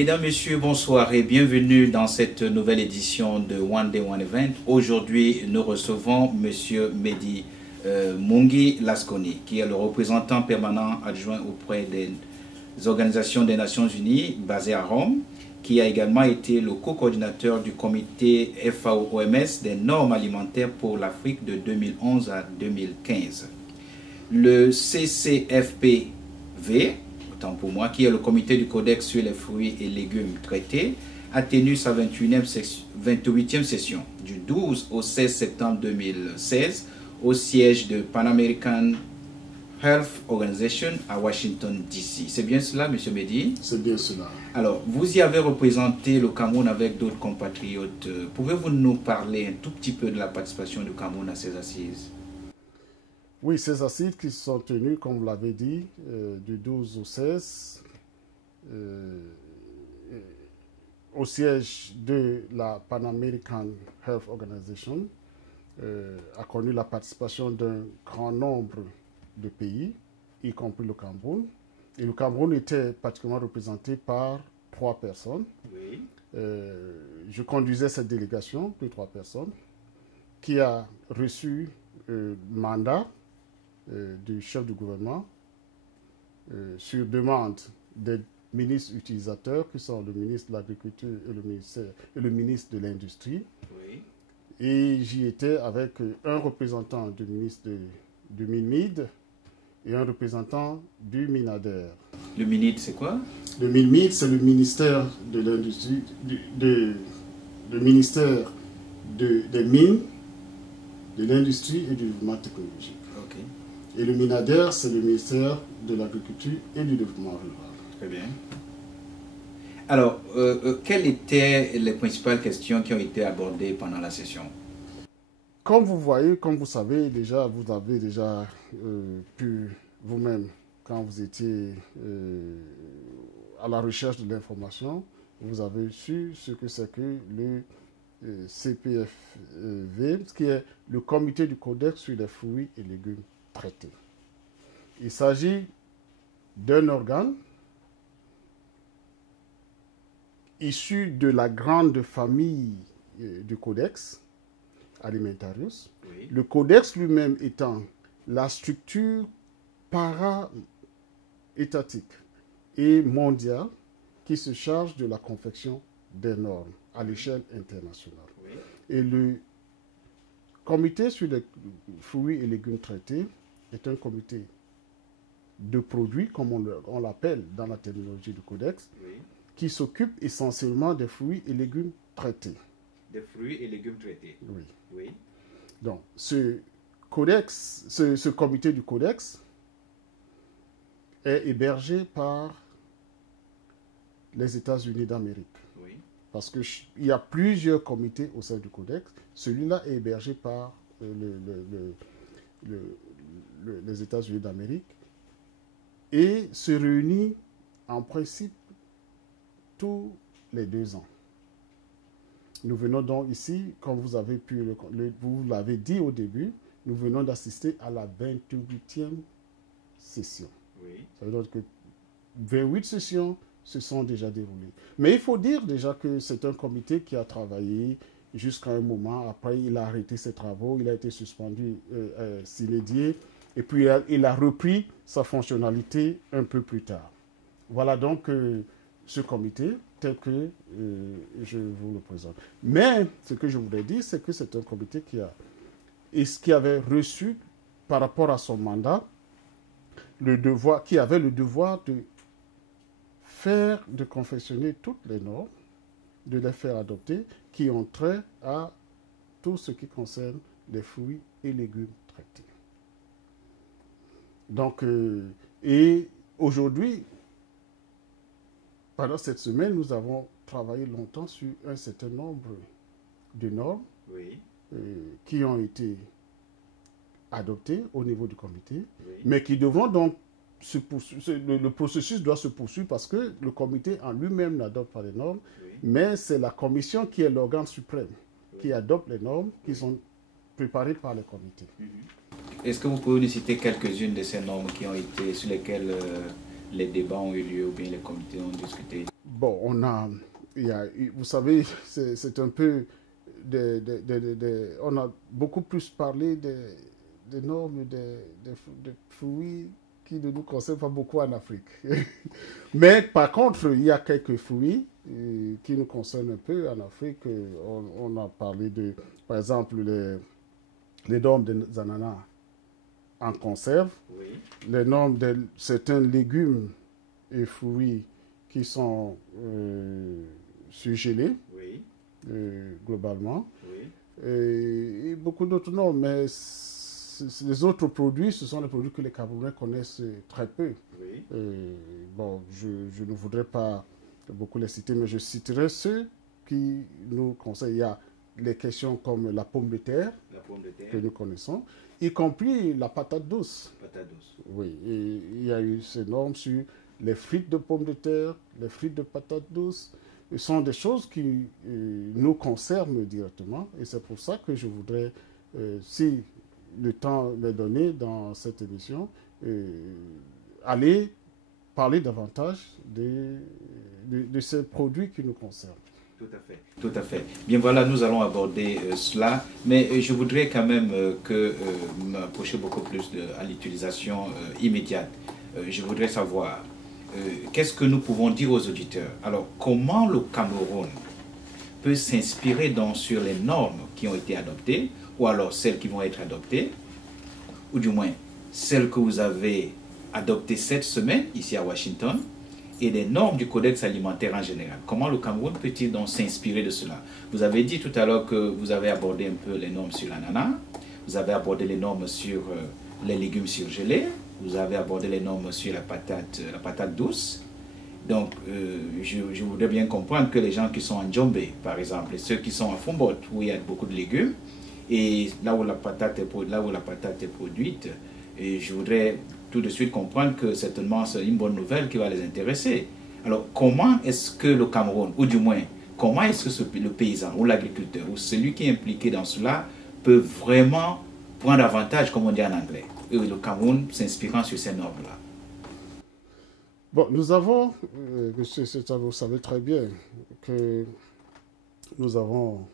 Mesdames, Messieurs, bonsoir et bienvenue dans cette nouvelle édition de One Day One Event. Aujourd'hui, nous recevons Monsieur Mehdi Mungi Lasconi, qui est le représentant permanent adjoint auprès des organisations des Nations Unies basées à Rome, qui a également été le co-coordinateur du comité FAO-OMS des normes alimentaires pour l'Afrique de 2011 à 2015. Le CCFPV, autant pour moi, qui est le comité du Codex sur les fruits et légumes traités, a tenu sa 28e session du 12 au 16 septembre 2016 au siège de Pan American Health Organization à Washington, D.C. C'est bien cela, M. Mehdi? C'est bien cela. Alors, vous y avez représenté le Cameroun avec d'autres compatriotes. Pouvez-vous nous parler un tout petit peu de la participation du Cameroun à ces assises? Oui, ces assises qui sont tenues, comme vous l'avez dit, du 12 au 16, au siège de la Pan American Health Organization, a connu la participation d'un grand nombre de pays, y compris le Cameroun. Et le Cameroun était particulièrement représenté par 3 personnes. Oui. Je conduisais cette délégation de 3 personnes qui a reçu le mandat du chef du gouvernement sur demande des ministres utilisateurs qui sont le ministre de l'Agriculture et le ministre de l'Industrie. Oui. Et j'y étais avec un représentant du ministre du MINMID et un représentant du MINADER. Le MINID, c'est quoi? Le MINMID, c'est le ministère de l'Industrie, le ministère des Mines, de l'Industrie et du Développement technologique. Ok. Et le MINADER, c'est le ministère de l'Agriculture et du Développement rural. Très bien. Alors, quelles étaient les principales questions qui ont été abordées pendant la session? Comme vous voyez, comme vous savez déjà, vous avez déjà pu vous-même, quand vous étiez à la recherche de l'information, vous avez su ce que c'est que le CPFV, ce qui est le comité du Codex sur les fruits et légumes traités. Il s'agit d'un organe issu de la grande famille du Codex Alimentarius. Oui. Le Codex lui-même étant la structure para-étatique et mondiale qui se charge de la confection des normes à l'échelle internationale. Oui. Et le comité sur les fruits et légumes traités est un comité de produits, comme on l'appelle dans la terminologie du Codex, Oui. qui s'occupe essentiellement des fruits et légumes traités. Des fruits et légumes traités. Oui. Oui. Donc, ce comité du Codex est hébergé par les États-Unis d'Amérique. Oui. Parce qu'il y a plusieurs comités au sein du Codex. Celui-là est hébergé par les États-Unis d'Amérique et se réunit en principe tous les 2 ans. Nous venons donc ici, comme vous avez vous l'avez dit au début, nous venons d'assister à la 28e session. Oui. Ça veut dire que 28 sessions se sont déjà déroulées. Mais il faut dire déjà que c'est un comité qui a travaillé jusqu'à un moment. Après, il a arrêté ses travaux, il a été suspendu sine die, et puis il a repris sa fonctionnalité un peu plus tard. Voilà donc ce comité tel que je vous le présente. Mais ce que je voudrais dire, c'est que c'est un comité qui avait reçu, par rapport à son mandat, qui avait le devoir de confectionner toutes les normes, de les faire adopter, qui ont trait à tout ce qui concerne les fruits et légumes traités. Donc, et aujourd'hui, pendant cette semaine, nous avons travaillé longtemps sur un certain nombre de normes Oui. qui ont été adoptées au niveau du comité, Oui. mais qui devront donc le processus doit se poursuivre parce que le comité en lui-même n'adopte pas les normes, Oui. mais c'est la commission qui est l'organe suprême qui Oui. adopte les normes qui sont préparées par le comité. Est-ce que vous pouvez nous citer quelques-unes de ces normes sur lesquelles les débats ont eu lieu ou bien les comités ont discuté? Bon, vous savez, c'est un peu, on a beaucoup plus parlé des normes de fruits qui ne nous concernent pas beaucoup en Afrique. Mais par contre, il y a quelques fruits qui nous concernent un peu en Afrique. On a parlé par exemple, les normes des ananas en conserve, Oui. les normes de certains légumes et fruits qui sont surgelés, Oui. globalement. Oui. Et beaucoup d'autres normes, mais les autres produits, ce sont les produits que les Camerounais connaissent très peu. Oui. Bon, je ne voudrais pas beaucoup les citer, mais je citerai ceux qui nous conseillent. Il y a les questions comme la pomme de terre, La pomme de terre. que nous connaissons, y compris la patate douce. Patate douce. Oui, et il y a eu ces normes sur les frites de pommes de terre, les frites de patates douces. Ce sont des choses qui nous concernent directement. Et c'est pour ça que je voudrais, si le temps m'est donné dans cette émission, aller parler davantage de ces produits qui nous concernent. Tout à fait. Tout à fait. Bien voilà, nous allons aborder cela, mais je voudrais quand même m'approcher beaucoup plus à l'utilisation immédiate. Je voudrais savoir qu'est-ce que nous pouvons dire aux auditeurs. Alors, comment le Cameroun peut s'inspirer donc sur les normes qui ont été adoptées, ou alors celles qui vont être adoptées, ou du moins celles que vous avez adoptées cette semaine ici à Washington, et les normes du codex alimentaire en général. Comment le Cameroun peut-il donc s'inspirer de cela? Vous avez dit tout à l'heure que vous avez abordé un peu les normes sur l'ananas, vous avez abordé les normes sur les légumes surgelés, vous avez abordé les normes sur la patate douce. Donc, je voudrais bien comprendre que les gens qui sont en Djombe, par exemple, et ceux qui sont à Fombot, où il y a beaucoup de légumes, et là où la patate est produite, et je voudrais tout de suite comprendre que certainement c'est une bonne nouvelle qui va les intéresser. Alors, comment est-ce que le Cameroun, ou du moins, comment est-ce que le paysan ou l'agriculteur ou celui qui est impliqué dans cela peut vraiment prendre avantage, comme on dit en anglais, et le Cameroun s'inspirant sur ces normes-là? Bon, nous avons, monsieur Seta, vous savez très bien que nous avons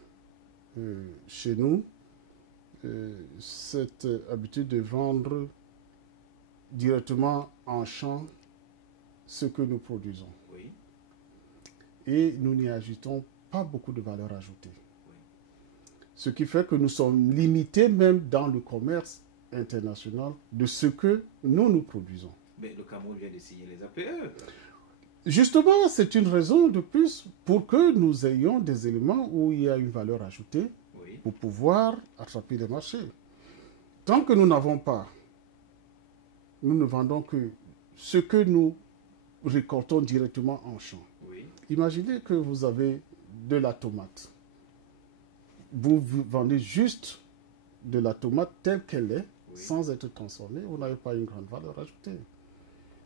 chez nous cette habitude de vendre directement en champ ce que nous produisons. Oui. Et nous n'y ajoutons pas beaucoup de valeur ajoutée. Oui. Ce qui fait que nous sommes limités même dans le commerce international de ce que nous produisons. Mais le Cameroun vient de signer les APE. Justement, c'est une raison de plus pour que nous ayons des éléments où il y a une valeur ajoutée Oui. pour pouvoir attraper les marchés. Tant que nous n'avons pas, nous ne vendons que ce que nous récoltons directement en champ. Oui. Imaginez que vous avez de la tomate. Vous vendez juste de la tomate telle qu'elle est, Oui. sans être transformée, vous n'avez pas une grande valeur ajoutée.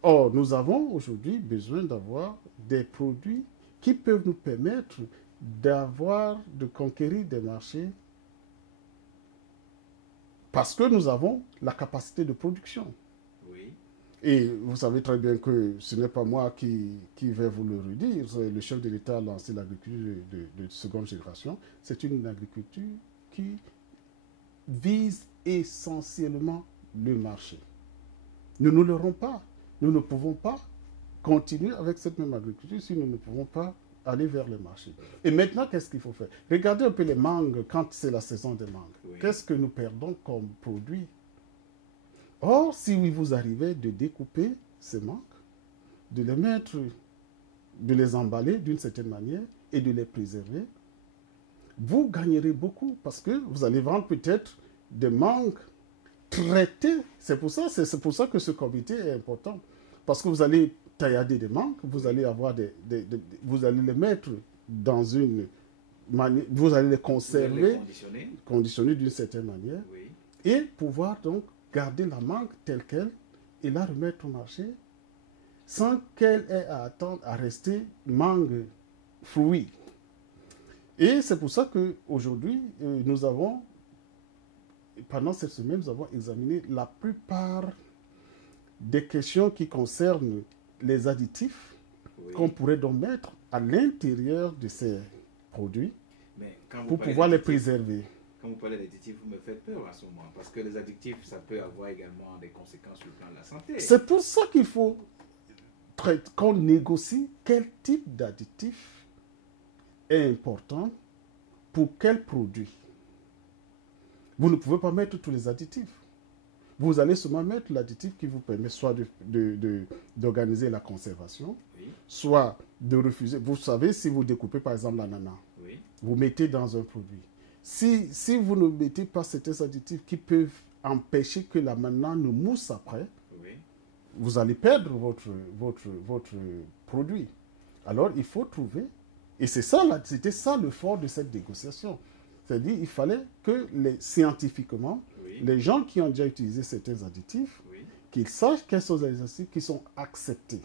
Or, nous avons aujourd'hui besoin d'avoir des produits qui peuvent nous permettre de conquérir des marchés parce que nous avons la capacité de production. Oui. Et vous savez très bien que ce n'est pas moi qui vais vous le redire. Le chef de l'État a lancé l'agriculture de seconde génération. C'est une agriculture qui vise essentiellement le marché. Nous ne l'aurons pas. Nous ne pouvons pas continuer avec cette même agriculture si nous ne pouvons pas aller vers le marché. Et maintenant, qu'est-ce qu'il faut faire? Regardez un peu les mangues quand c'est la saison des mangues. Oui. Qu'est-ce que nous perdons comme produit? Or, si vous arrivez de découper ces mangues, de les mettre, de les emballer d'une certaine manière et de les préserver, vous gagnerez beaucoup parce que vous allez vendre peut-être des mangues traitées. C'est pour ça que ce comité est important. Parce que vous allez taillader des mangues, vous allez avoir vous allez les mettre dans une manière, vous allez les conserver, conditionner d'une certaine manière, Oui. et pouvoir donc garder la mangue telle qu'elle et la remettre au marché sans qu'elle ait à attendre à rester mangue fruit. Et c'est pour ça qu'aujourd'hui, pendant cette semaine, nous avons examiné la plupart des questions qui concernent les additifs Oui. qu'on pourrait donc mettre à l'intérieur de ces produits Mais quand vous pour parlez pouvoir les d'additifs, préserver. quand vous parlez d'additifs, vous me faites peur à ce moment, parce que les additifs, ça peut avoir également des conséquences sur le plan de la santé. C'est pour ça qu'il faut qu'on négocie quel type d'additif est important pour quel produit. Vous ne pouvez pas mettre tous les additifs. Vous allez seulement mettre l'additif qui vous permet soit d'organiser la conservation, Oui, soit de refuser. Vous savez, si vous découpez par exemple l'ananas, oui, vous mettez dans un produit. Si vous ne mettez pas certains additifs qui peuvent empêcher que l'ananas ne mousse après, oui. vous allez perdre votre produit. Alors, il faut trouver, et c'était ça le fort de cette négociation. C'est-à-dire, il fallait que scientifiquement, Oui. les gens qui ont déjà utilisé certains additifs, Oui. qu'ils sachent quels sont les additifs qui sont acceptés.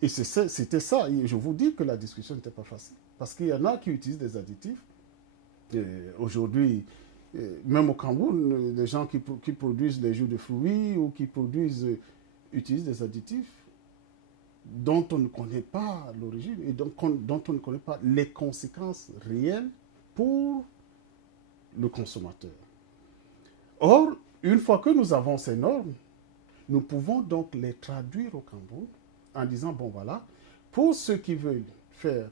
Et c'était ça. Et je vous dis que la discussion n'était pas facile. Parce qu'il y en a qui utilisent des additifs. Aujourd'hui, même au Cameroun, les gens qui produisent des jus de fruits ou qui utilisent des additifs dont on ne connaît pas l'origine et dont on ne connaît pas les conséquences réelles pour le consommateur. Or, une fois que nous avons ces normes, nous pouvons donc les traduire au Cameroun en disant, bon voilà, pour ceux qui veulent faire,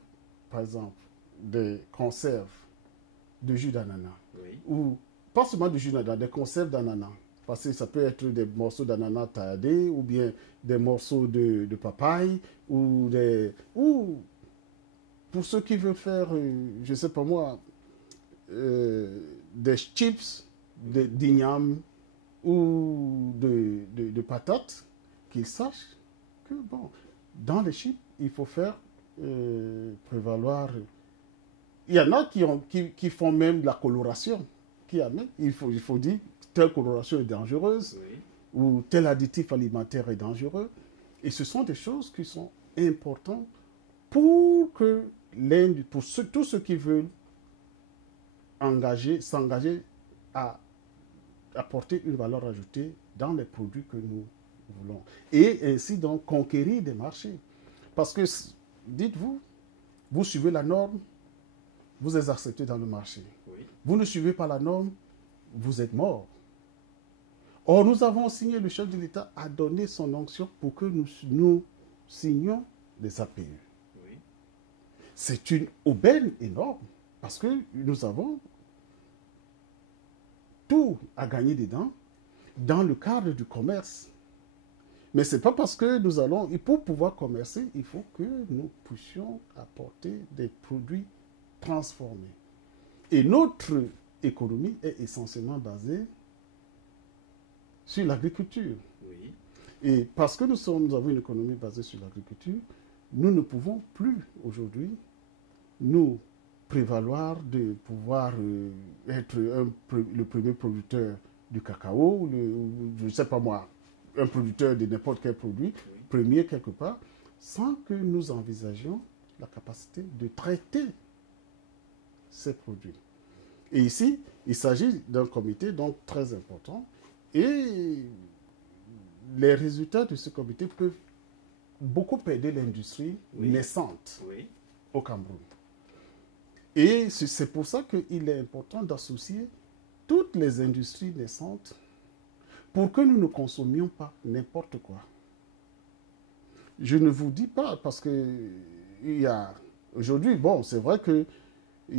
par exemple, des conserves de jus d'ananas, Oui. ou pas seulement de jus d'ananas, des conserves d'ananas, parce que ça peut être des morceaux d'ananas taillés, ou bien des morceaux de papaye, ou pour ceux qui veulent faire, je ne sais pas moi, des chips d'igname ou de patates, qu'ils sachent que, bon, dans les chips, il faut faire prévaloir. Il y en a qui font même de la coloration. Il faut dire telle coloration est dangereuse, Oui. ou tel additif alimentaire est dangereux. Et ce sont des choses qui sont importantes pour tous ceux qui veulent s'engager à apporter une valeur ajoutée dans les produits que nous voulons. Et ainsi donc conquérir des marchés. Parce que, dites-vous, vous suivez la norme, vous êtes accepté dans le marché. Oui. Vous ne suivez pas la norme, vous êtes mort. Or, nous avons signé, le chef de l'État a donné son onction pour que nous signions des APE. Oui. C'est une aubaine énorme parce que nous avons tout à gagner dedans dans le cadre du commerce. Mais ce n'est pas parce que nous allons, pour pouvoir commercer, il faut que nous puissions apporter des produits transformés. Et notre économie est essentiellement basée sur l'agriculture. Oui. Et parce que nous avons une économie basée sur l'agriculture, nous ne pouvons plus aujourd'hui nous prévaloir de pouvoir être le premier producteur du cacao, je ne sais pas moi, un producteur de n'importe quel produit, Oui. premier quelque part, sans que nous envisagions la capacité de traiter ces produits. Et ici, il s'agit d'un comité donc très important et les résultats de ce comité peuvent beaucoup aider l'industrie Oui. naissante Oui. au Cameroun. Et c'est pour ça qu'il est important d'associer toutes les industries naissantes pour que nous ne consommions pas n'importe quoi. Je ne vous dis pas parce que aujourd'hui, bon, c'est vrai qu'il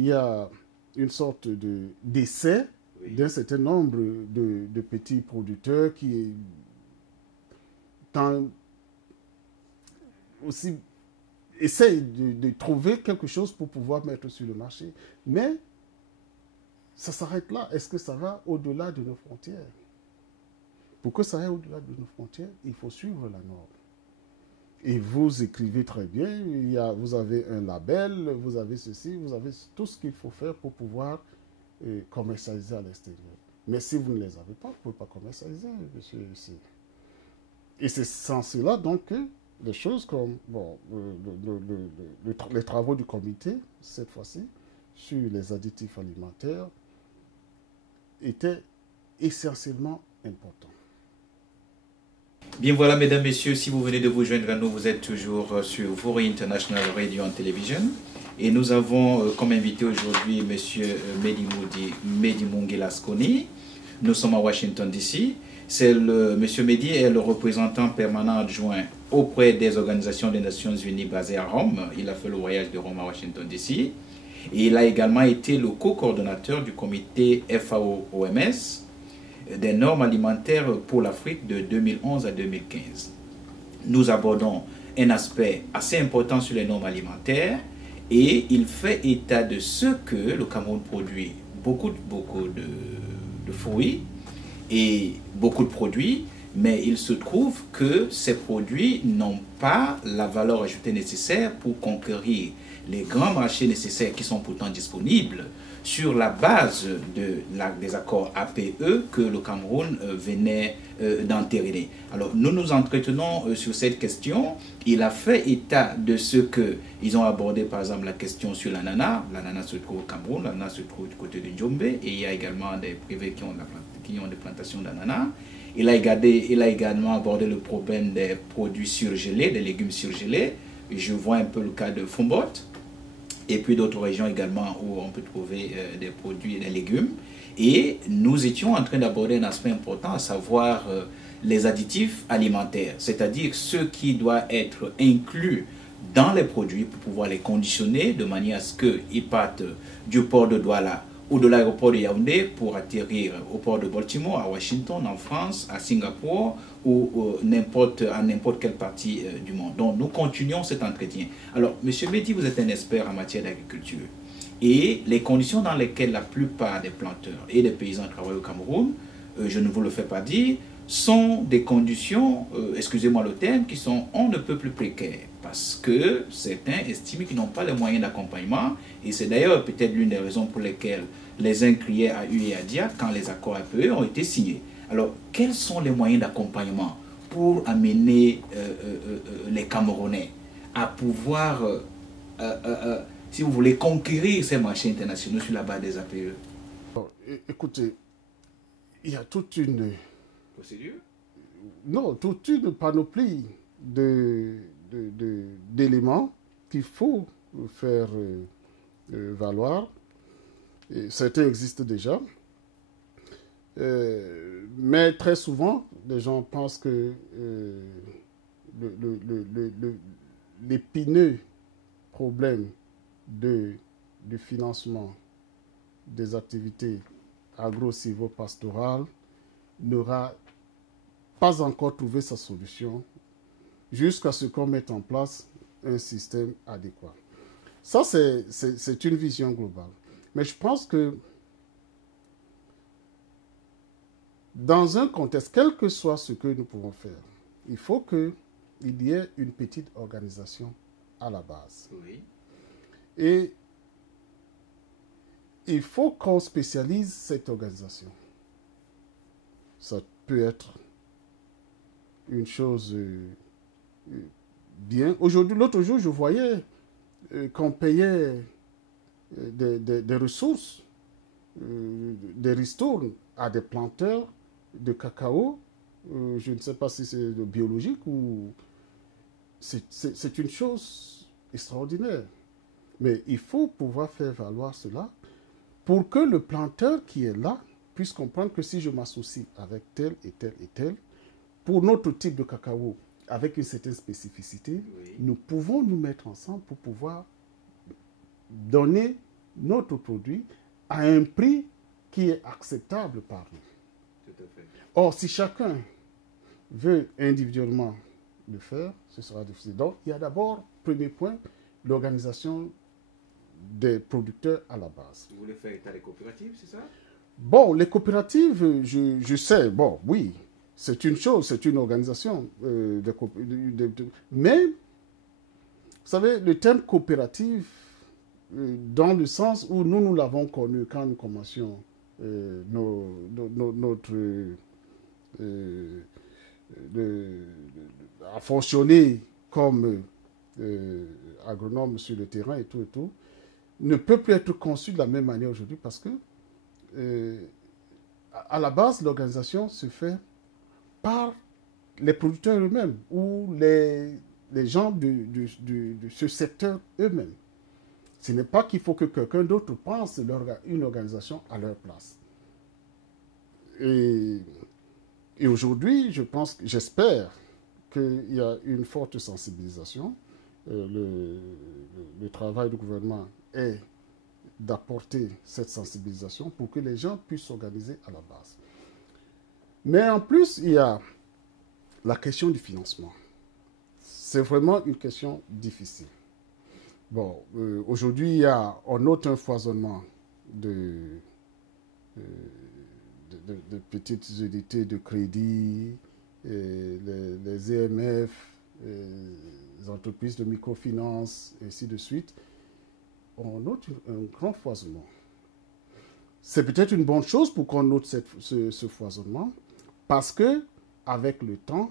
y a une sorte d'essai Oui. d'un certain nombre de petits producteurs qui aussi essayent de trouver quelque chose pour pouvoir mettre sur le marché. Mais ça s'arrête là. Est-ce que ça va au-delà de nos frontières? Pour que ça aille au-delà de nos frontières, il faut suivre la norme. Et vous écrivez très bien, vous avez un label, vous avez ceci, vous avez tout ce qu'il faut faire pour pouvoir commercialiser à l'extérieur. Mais si vous ne les avez pas, vous ne pouvez pas commercialiser, monsieur. Et c'est sans cela donc que des choses comme les travaux du comité, cette fois-ci, sur les additifs alimentaires, étaient essentiellement importants. Bien voilà, mesdames, messieurs, si vous venez de vous joindre à nous, vous êtes toujours sur Vori International Radio and Television. Et nous avons comme invité aujourd'hui M. Mehdi Mungi Lasconi. Nous sommes à Washington, D.C. M. Mehdi est le représentant permanent adjoint auprès des organisations des Nations Unies basées à Rome. Il a fait le voyage de Rome à Washington, D.C. Et il a également été le co-coordonnateur du comité FAO-OMS des normes alimentaires pour l'Afrique de 2011 à 2015. Nous abordons un aspect assez important sur les normes alimentaires et il fait état de ce que le Cameroun produit beaucoup de fruits et beaucoup de produits, mais il se trouve que ces produits n'ont pas la valeur ajoutée nécessaire pour conquérir les grands marchés nécessaires qui sont pourtant disponibles sur la base des accords APE que le Cameroun venait d'entériner. Alors nous nous entretenons sur cette question. Il a fait état de ce qu'ils ont abordé, par exemple la question sur l'ananas. L'ananas se trouve au Cameroun, l'ananas se trouve du côté de Njombe et il y a également des privés qui ont des plantations d'ananas. Il a également abordé le problème des produits surgelés, des légumes surgelés. Je vois un peu le cas de Fombot. Et puis d'autres régions également où on peut trouver des produits et des légumes. Et nous étions en train d'aborder un aspect important, à savoir les additifs alimentaires, c'est-à-dire ce qui doit être inclus dans les produits pour pouvoir les conditionner de manière à ce qu'ils partent du port de Douala ou de l'aéroport de Yaoundé pour atterrir au port de Baltimore, à Washington, en France, à Singapour ou à n'importe quelle partie du monde. Donc nous continuons cet entretien. Alors, M. Mehdi, vous êtes un expert en matière d'agriculture. Et les conditions dans lesquelles la plupart des planteurs et des paysans travaillent au Cameroun, je ne vous le fais pas dire, sont des conditions, excusez-moi le terme, qui sont on ne peut plus précaires. Parce que certains estiment qu'ils n'ont pas les moyens d'accompagnement. Et c'est d'ailleurs peut-être l'une des raisons pour lesquelles les uns criaient à U et à Dia quand les accords APE ont été signés. Alors, quels sont les moyens d'accompagnement pour amener les Camerounais à pouvoir, si vous voulez, conquérir ces marchés internationaux sur la base des APE? Bon, écoutez, il y a toute une procédure? Non, toute une panoplie d'éléments qu'il faut faire valoir. Et certains existent déjà. Mais très souvent, les gens pensent que l'épineux problème du financement des activités agro-silvopastorales n'aura pas encore trouvé sa solution jusqu'à ce qu'on mette en place un système adéquat. Ça, c'est une vision globale. Mais je pense que dans un contexte, quel que soit ce que nous pouvons faire, il faut qu'il y ait une petite organisation à la base. Oui. Et il faut qu'on spécialise cette organisation. Ça peut être une chose bien. Aujourd'hui, l'autre jour, je voyais qu'on payait des ressources, des ristournes à des planteurs de cacao. Je ne sais pas si c'est biologique ou... C'est une chose extraordinaire. Mais il faut pouvoir faire valoir cela pour que le planteur qui est là puisse comprendre que si je m'associe avec tel et tel et tel, pour notre type de cacao, avec une certaine spécificité, Oui. nous pouvons nous mettre ensemble pour pouvoir donner notre produit à un prix qui est acceptable par nous. Tout à fait. Or, si chacun veut individuellement le faire, ce sera difficile. Donc, il y a d'abord, premier point, l'organisation des producteurs à la base. Vous voulez faire état des coopératives, c'est ça? Bon, les coopératives, je sais, bon, oui, c'est une chose, c'est une organisation. Mais, vous savez, le terme coopérative, dans le sens où nous l'avons connu quand nous commencions à fonctionner comme agronome sur le terrain et tout, ne peut plus être conçu de la même manière aujourd'hui parce que à la base, l'organisation se fait par les producteurs eux-mêmes ou les gens de ce secteur eux-mêmes. Ce n'est pas qu'il faut que quelqu'un d'autre pense une organisation à leur place. Et aujourd'hui, j'espère qu'il y a une forte sensibilisation. Le travail du gouvernement est d'apporter cette sensibilisation pour que les gens puissent s'organiser à la base. Mais en plus, il y a la question du financement. C'est vraiment une question difficile. Bon, aujourd'hui, on note un foisonnement de petites unités de crédit, les EMF, les entreprises de microfinance, et ainsi de suite. On note un grand foisonnement. C'est peut-être une bonne chose pour qu'on note ce foisonnement, parce que avec le temps,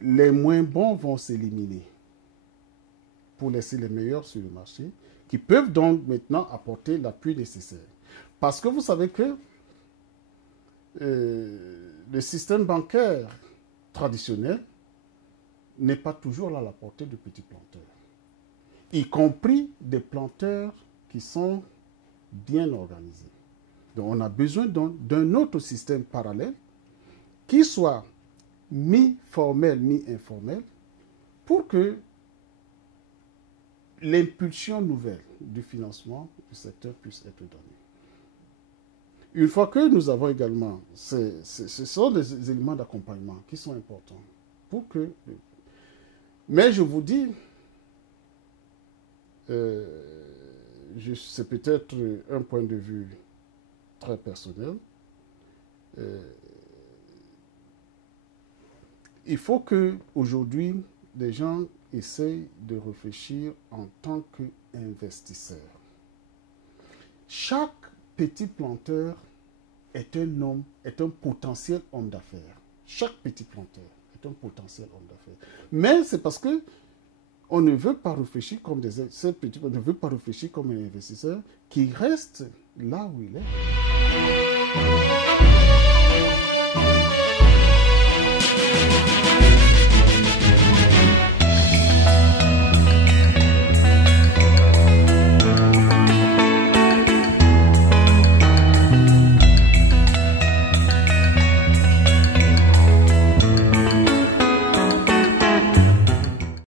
les moins bons vont s'éliminer pour laisser les meilleurs sur le marché, qui peuvent donc maintenant apporter l'appui nécessaire. Parce que vous savez que le système bancaire traditionnel n'est pas toujours à la portée de petits planteurs, y compris des planteurs qui sont bien organisés. Donc on a besoin d'un autre système parallèle qui soit mi-formel, mi-informel, pour que l'impulsion nouvelle du financement du secteur puisse être donnée. Une fois que nous avons également, ce sont des éléments d'accompagnement qui sont importants pour que... Mais je vous dis, c'est peut-être un point de vue très personnel, il faut qu'aujourd'hui, les gens essayent de réfléchir en tant qu'investisseurs. Chaque petit planteur est un potentiel homme d'affaires. Chaque petit planteur est un potentiel homme d'affaires. Mais c'est parce que on ne veut pas réfléchir comme on ne veut pas réfléchir comme un investisseur qui reste là où il est.